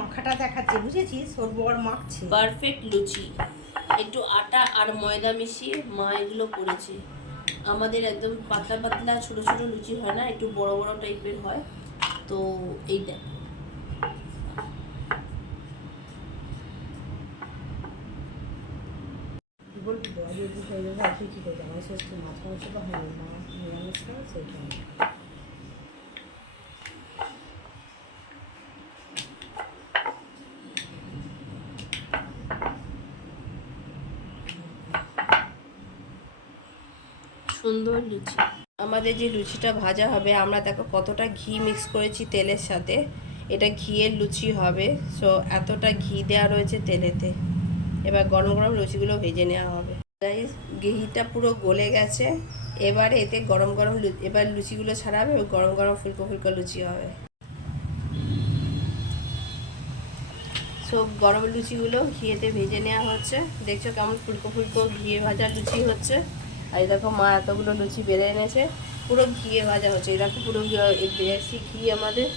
মাখাটা দেখাচ্ছে, বুঝেছিস? ওর বর মাখছে। পারফেক্ট লুচি, একটু আটা আর ময়দা মিশিয়ে মা এগুলো করেছে। আমাদের একদম পাতলা পাতলা ছোট ছোট লুচি হয় না, একটু বড় বড় টাইপের হয়। তো এই দেখ, বলবি তো আজ একটু খাই দেবো, তুই কী করবি? আমার শেষ তো মাছ মাংস তো হয়নি, মা নিরামিষ খায় সেইটা। সুন্দর লুচি। আমাদের যে লুচিটা ভাজা হবে, আমরা দেখো কতটা ঘি মিক্স করেছি তেলের সাথে। এটা ঘিয়ের লুচি হবে, সো এতটা ঘি দেওয়া রয়েছে তেলেতে। এবার গরম গরম লুচিগুলো ভেজে নেওয়া হবে। ঘিটা পুরো গলে গেছে। এবার এতে গরম গরম এবার লুচিগুলো ছাড়া হবে, গরম গরম ফুলকো ফুলকো লুচি হবে। সব গরম লুচিগুলো ঘিয়েতে ভেজে নেওয়া হচ্ছে। দেখছো কেমন ফুলকো ফুলকো ঘিয়ে ভাজা লুচি হচ্ছে। আর এই দেখো মা এতগুলো লুচি বেড়ে এনেছে, পুরো ঘিয়ে ভাজা হচ্ছে। এই দেখো পুরো বেশি ঘি আমাদের।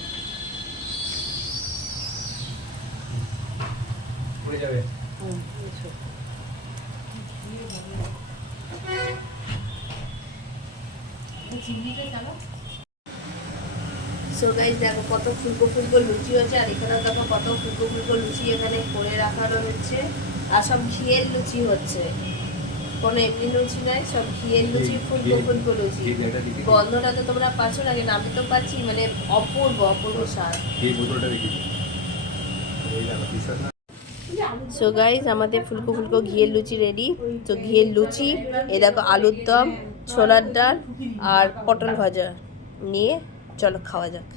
সো গাইস দেখো কত ফুলকো ফুলকো লুচি হচ্ছে। আর এখানে দেখো কত ফুলকো ফুলকো লুচি এখানে করে রাখা রয়েছে। আর সব ঘিয়ের লুচি হচ্ছে, কোনো এমনি লুচি নয়, সব ঘিয়ের লুচি, ফুলকো ফুলকো লুচি। গন্ধটা তো তোমরা পাচ্ছ না, কিন্তু আমি তো পাচ্ছি, মানে অপূর্ব অপূর্ব স্বাদ। সো গাইস আমাদের ফুলকো ফুলকো ঘিয়ের লুচি রেডি। তো ঘিয়ের লুচি, এ দেখো আলুর দম, ছোলার ডাল আর পটল ভাজা নিয়ে চলো খাওয়া যাক।